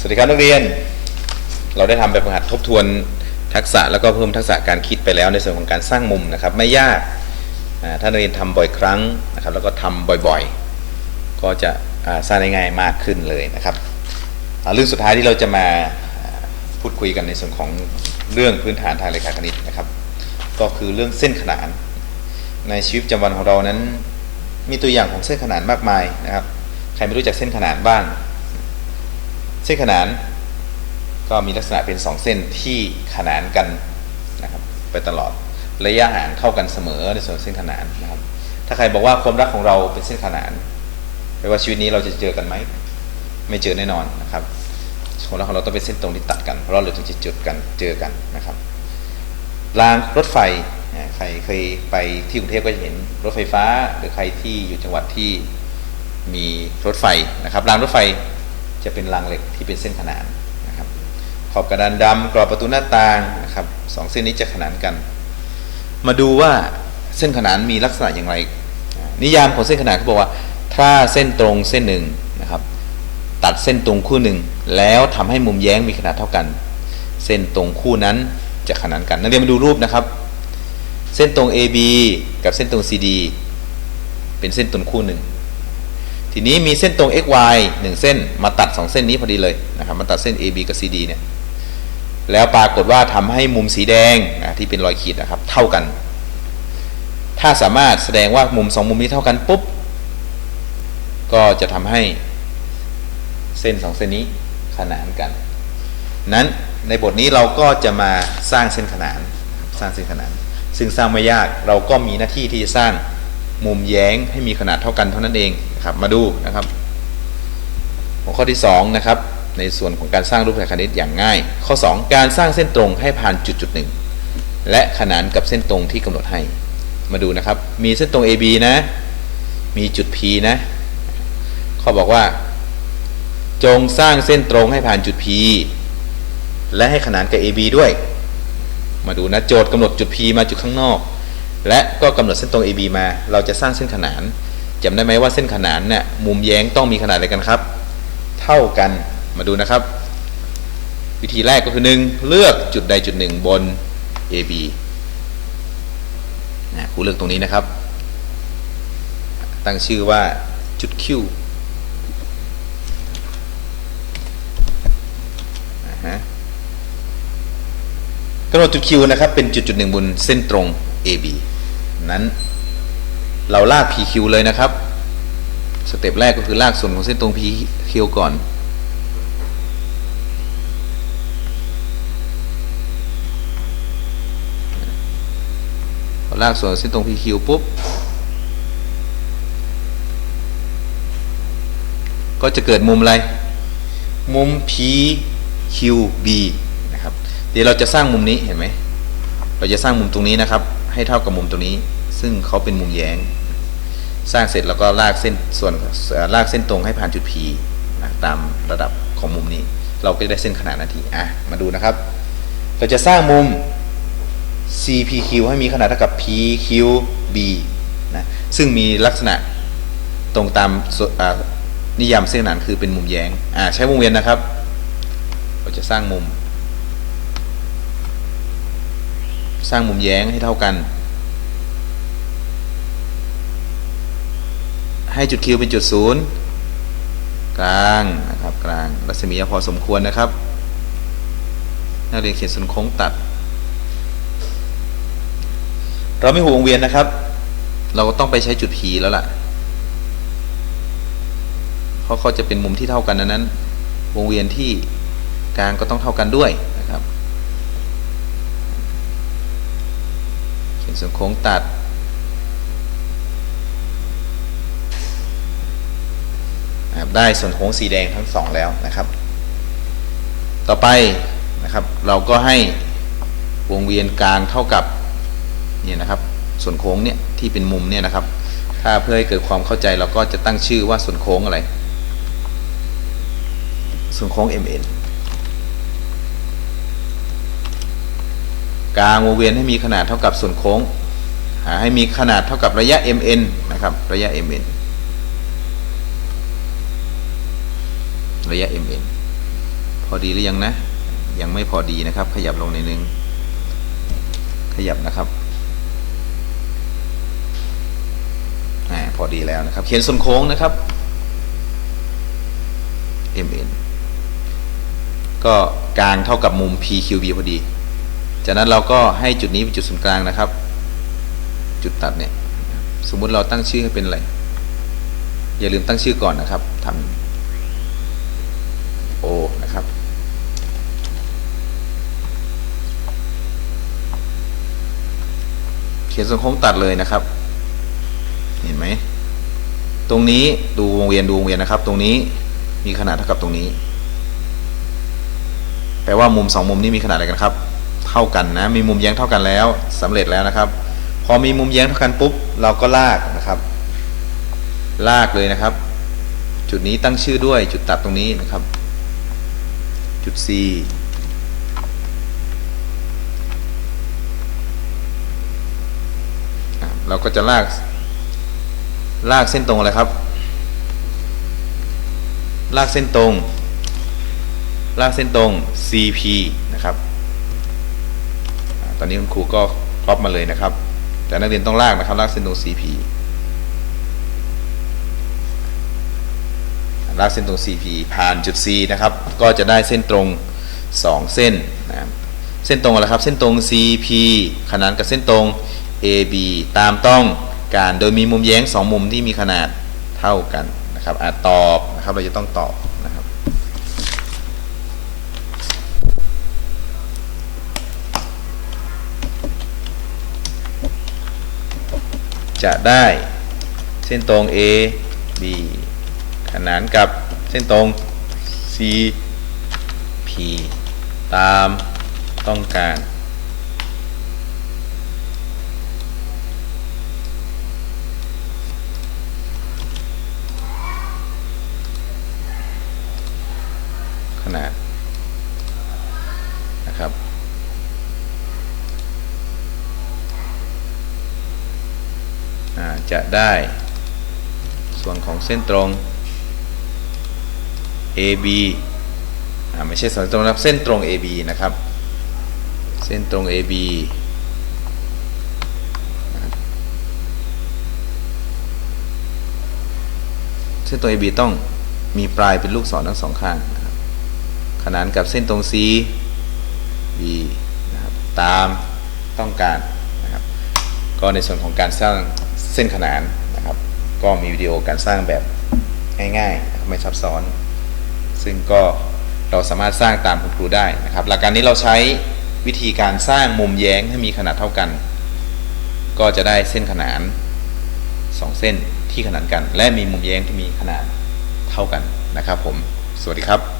สวัสดีครับนักเรียน เราได้ทำแบบฝึกหัดทบทวนทักษะแล้วก็เพิ่มทักษะการคิดไปแล้วในส่วนของการสร้างมุมนะครับ ไม่ยากถ้านักเรียนทำบ่อยครั้งนะครับ แล้วก็ทำบ่อยๆ ก็จะสร้างได้ง่ายมากขึ้นเลยนะครับเรื่องสุดท้ายที่เราจะมาอ่าพูดคุยกันในส่วนของเรื่องพื้นฐานทางเลขาคณิตนะครับ ก็คือเรื่องเส้นขนาน ในชีวิตประจำวันของเรานั้น มีตัวอย่างของเส้นขนานมากมายนะครับ ใครไม่รู้จักเส้นขนานบ้าง เส้นขนานก็มีลักษณะเป็น2เส้นที่ขนานกันนะครับไปตลอดระยะห่างเท่ากันเสมอในส่วนของเส้นขนานนะครับ ถ้าใครบอกว่าความรักของเราเป็นเส้นขนานแปลว่าชีวิตนี้เราจะเจอกันไหมไม่เจอแน่นอนนะครับความรักของเราต้องเป็นเส้นตรงที่ตัดกันเพราะเราเลยถึงจะจุดกันเจอกันนะครับรางรถไฟใครเคยไปที่กรุงเทพก็จะเห็นรถไฟฟ้า หรือใครที่อยู่จังหวัดที่มีรถไฟนะครับรางรถไฟ จะเป็นรางเหล็กที่เป็นเส้นขนานนะครับ ขอบกระดานดำกรอบประตูหน้าต่างนะครับสองเส้นนี้จะขนานกัน มาดูว่าเส้นขนานมีลักษณะอย่างไร นิยามของเส้นขนานเขาบอกว่า ถ้าเส้นตรงเส้นหนึ่งนะครับ ตัดเส้นตรงคู่หนึ่ง แล้วทำให้มุมแย้งมีขนาดเท่ากัน เส้นตรงคู่นั้นจะขนานกันนักเรียนมาดูรูปนะครับ เส้นตรง AB กับเส้นตรง CD เป็นเส้นตรงคู่หนึ่ง ทีนี้มีเส้นตรง XY หนึ่งเส้นมาตัดสองเส้นนี้พอดีเลยนะครับมาตัดเส้น AB กับ CD เนี่ยแล้วปรากฏว่าทำให้มุมสีแดงนะที่เป็นรอยขีดนะครับ เท่ากัน ถ้าสามารถแสดงว่ามุมสองมุมนี้เท่ากันปุ๊บก็จะทำให้เส้นสองเส้นนี้ขนานกัน นั้นในบทนี้เราก็จะมาสร้างเส้นขนานสร้างเส้นขนาน ซึ่งสร้างไม่ยากเราก็มีหน้าที่ที่จะสร้างมุมแย้งให้มีขนาดเท่ากันเท่านั้นเอง นะครับมาดูนะครับ หัวข้อที่2นะครับในส่วนของการสร้างรูปแบบคณิตอย่างง่าย ข้อ 2 การสร้างเส้นตรงให้ผ่านจุดจุดหนึ่งและขนานกับเส้นตรงที่กำหนดให้ มาดูนะครับ มีเส้นตรง AB นะ มีจุด P นะเขาบอกว่า จงสร้างเส้นตรงให้ผ่านจุด P และให้ขนานกับ AB ด้วย มาดูนะโจทย์กำหนดจุด P มาจุดข้างนอก และก็กำหนดเส้นตรง AB มา เราจะสร้างเส้นขนาน จำได้ไหมว่าเส้นขนานเนี่ยมุมแย้งต้องมีขนาดอะไรกันครับ เท่ากันมาดูนะครับ วิธีแรกก็คือ 1 เลือกจุดใดจุดหนึ่งบน AB นะครูเลือกตรงนี้นะครับ ตั้งชื่อว่าจุด Q อ่าฮะกำหนดจุด Q นะครับ เป็นจุดจุดหนึ่งบนเส้นตรง AB นั้น เราลาก PQ เลยนะครับ สเต็ปแรกก็คือลากส่วนของเส้นตรง PQ ก่อนพอลากส่วนเส้นตรง PQ ปุ๊บ ก็จะเกิดมุมอะไร มุม PQB นะครับ เดี๋ยวเราจะสร้างมุมนี้เห็นไหม เราจะสร้างมุมตรงนี้นะครับ ให้เท่ากับมุมตรงนี้ ซึ่งเขาเป็นมุมแย้ง สร้างเสร็จแล้วก็ลากเส้นส่วนลากเส้นตรงให้ผ่านจุด P นะตามระดับของมุมนี้ เราก็จะได้เส้นขนาดนาทีอะมาดูนะครับ เราจะสร้างมุม CPQ ให้มีขนาดเท่ากับ PQB นะซึ่งมีลักษณะตรงตามนิยามเส้นขนานคือเป็นมุมแย้งอ่าใช้วงเวียนนะครับ เราจะสร้างมุม สร้างมุมแย้งให้เท่ากัน ให้จุด Q เป็นจุดศูนย์กลางนะครับกลางรัศมีพอสมควรนะครับ นักเรียนเขียนส่วนโค้งตัด เราไม่ห่วงเวียนนะครับ เราก็ต้องไปใช้จุด P แล้วล่ะ เพราะเขาจะเป็นมุมที่เท่ากันนั้น วงเวียนที่กลางก็ต้องเท่ากันด้วยนะครับ เขียนส่วนโค้งตัด นะครับ ได้ส่วนโค้งสีแดงทั้งสองแล้วนะครับ ต่อไปนะครับ เราก็ให้วงเวียนกลางเท่ากับเนี่ยนะครับ ส่วนโค้งเนี่ยที่เป็นมุมเนี่ยนะครับ ถ้าเพื่อให้เกิดความเข้าใจเราก็จะตั้งชื่อว่าส่วนโค้งอะไร ส่วนโค้ง MN กลางวงเวียนให้มีขนาดเท่ากับส่วนโค้ง หาให้มีขนาดเท่ากับระยะ MN นะครับ ระยะ MN ระยะ mn พอดีหรือยังนะ ยังไม่พอดีนะครับ ขยับลงในนึง ขยับนะครับอาพอดีแล้วนะครับ เขียนส่วนโค้งนะครับ mn ก็กลางเท่ากับมุม pqb พอดี จากนั้นเราก็ให้จุดนี้เป็นจุดศูนย์กลางนะครับ จุดตัดเนี่ย สมมุติเราตั้งชื่อให้เป็นอะไร อย่าลืมตั้งชื่อก่อนนะครับทำ O นะครับ เขียนส่วนโค้งตัดเลยนะครับ เห็นไหม ตรงนี้ดูวงเวียนดูวงเวียนนะครับ ตรงนี้มีขนาดเท่ากับตรงนี้ แปลว่ามุมสองมุมนี้มีขนาดอะไรกันครับ เท่ากันนะ มีมุมแย้งเท่ากันแล้วสำเร็จแล้วนะครับ พอมีมุมแย้งเท่ากันปุ๊บ เราก็ลากนะครับ ลากเลยนะครับ จุดนี้ตั้งชื่อด้วย จุดตัดตรงนี้นะครับ จุด C อะ เราก็จะลาก ลากเส้นตรงอะไรครับ ลากเส้นตรง ลากเส้นตรง CP นะครับตอนนี้คุณครูก็ครอบมาเลยนะครับ แต่นักเรียนต้องลากนะครับ ลากเส้นตรง CP ลากเส้นตรง CP ผ่านจุด C นะครับ ก็จะได้เส้นตรง 2 เส้นนะเส้นตรงอะไรครับ เส้นตรง CP ขนานกับเส้นตรง AB ตามต้องการโดยมีมุมแย้ง 2 มุมที่มีขนาดเท่ากันนะครับอาตอบนะครับเราจะต้องตอบนะครับจะได้เส้นตรง A B ขนานกับเส้นตรง C P ตามต้องการ นาดนะครับอ่าจะได้ส่วนของเส้นตรง AB อ่าไม่ใช่ส่วนตรงนะครับเส้นตรง AB นะครับ เส้นตรง AB เส้นตรง AB ต้องมีปลายเป็นลูกศรทั้งสองข้าง นะครับขนานกับเส้นตรง C B นะครับตามต้องการนะครับก็ในส่วนของการสร้างเส้นขนานนะครับ ก็มีวิดีโอการสร้างแบบง่ายๆ ไม่ซับซ้อน ซึ่งก็เราสามารถสร้างตามคุณครูได้นะครับ หลักการนี้เราใช้วิธีการสร้างมุมแย้งให้มีขนาดเท่ากัน ก็จะได้เส้นขนาน 2 เส้นที่ขนานกัน และมีมุมแย้งที่มีขนาดเท่ากันนะครับผม สวัสดีครับ